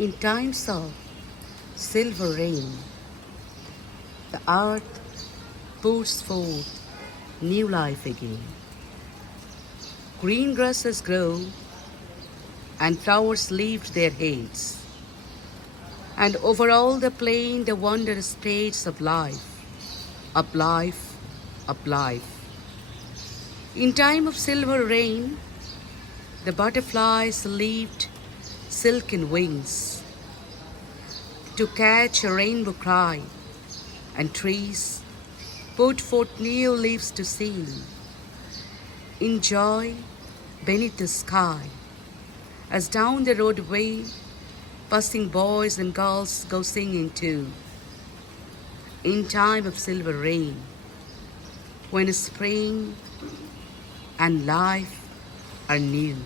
In times of silver rain, the earth pours forth new life again. Green grasses grow and flowers lift their heads, and over all the plain the wondrous states of life, of life, of life. In time of silver rain, the butterflies lift silken wings to catch a rainbow cry, and trees put forth new leaves to sing in joy beneath the sky, as down the roadway passing boys and girls go singing too. In time of silver rain, when spring and life are new.